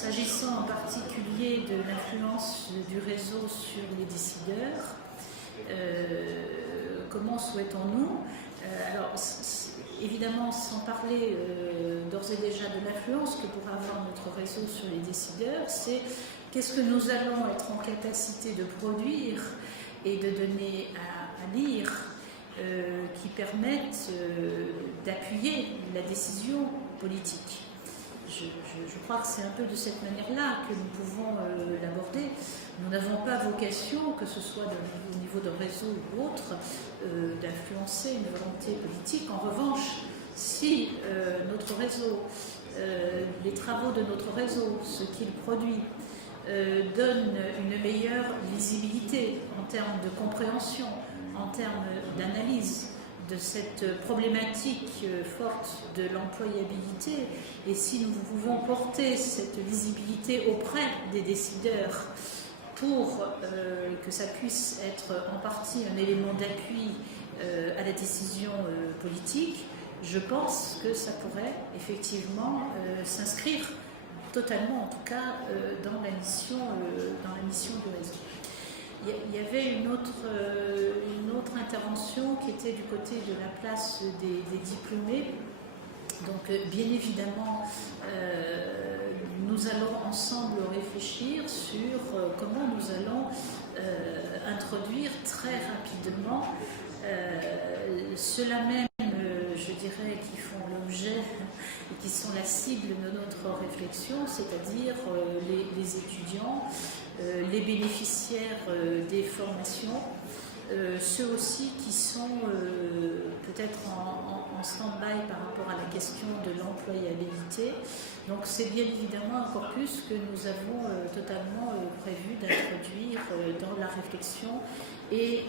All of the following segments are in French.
S'agissant en particulier de l'influence du réseau sur les décideurs, comment souhaitons-nous alors, évidemment, sans parler d'ores et déjà de l'influence que pourra avoir notre réseau sur les décideurs, c'est qu'est-ce que nous allons être en capacité de produire et de donner à lire qui permettent d'appuyer la décision politique. Je crois que c'est un peu de cette manière-là que nous pouvons l'aborder. Nous n'avons pas vocation, que ce soit au niveau d'un réseau ou autre, d'influencer une volonté politique. En revanche, si notre réseau, les travaux de notre réseau, ce qu'il produit, donnent une meilleure lisibilité en termes de compréhension, en termes d'analyse, de cette problématique forte de l'employabilité, et si nous pouvons porter cette visibilité auprès des décideurs pour que ça puisse être en partie un élément d'appui à la décision politique, je pense que ça pourrait effectivement s'inscrire totalement, en tout cas, dans la mission du réseau. Il y avait une autre intervention qui était du côté de la place des diplômés. Donc, bien évidemment, nous allons ensemble réfléchir sur comment nous allons introduire très rapidement ceux-là même, je dirais, qui font l'objet et qui sont la cible de notre réflexion, c'est-à-dire les étudiants, les bénéficiaires des formations, ceux aussi qui sont peut-être en stand-by par rapport à la question de l'employabilité. Donc c'est bien évidemment un corpus que nous avons totalement prévu d'introduire dans la réflexion et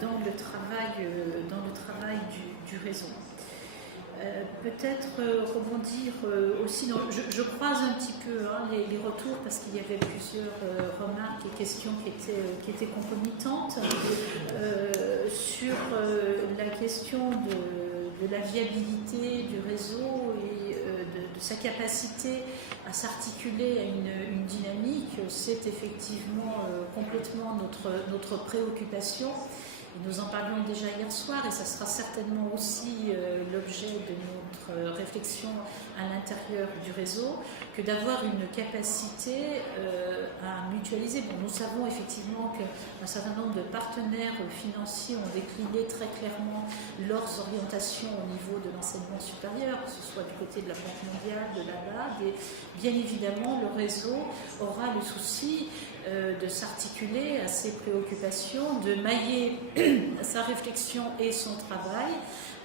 dans le travail du réseau. Peut-être rebondir aussi, je croise un petit peu les retours parce qu'il y avait plusieurs remarques et questions qui étaient concomitantes sur la question de la viabilité du réseau et de sa capacité à s'articuler à une dynamique. C'est effectivement complètement notre préoccupation. Et nous en parlions déjà hier soir et ça sera certainement aussi l'objet de notre réflexion à l'intérieur du réseau, que d'avoir une capacité à mutualiser. Bon, nous savons effectivement qu'un certain nombre de partenaires financiers ont décliné très clairement leurs orientations au niveau de l'enseignement supérieur, que ce soit du côté de la Banque mondiale, de l'ABAD, et bien évidemment le réseau aura le souci de s'articuler à ses préoccupations, de mailler sa réflexion et son travail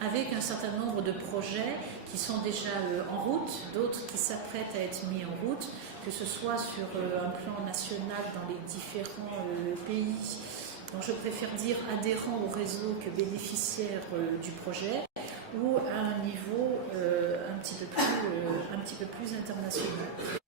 avec un certain nombre de projets qui sont déjà en route, d'autres qui s'apprêtent à être mis en route, que ce soit sur un plan national dans les différents pays. Donc je préfère dire adhérents au réseau que bénéficiaires du projet, ou à un niveau un petit peu plus international.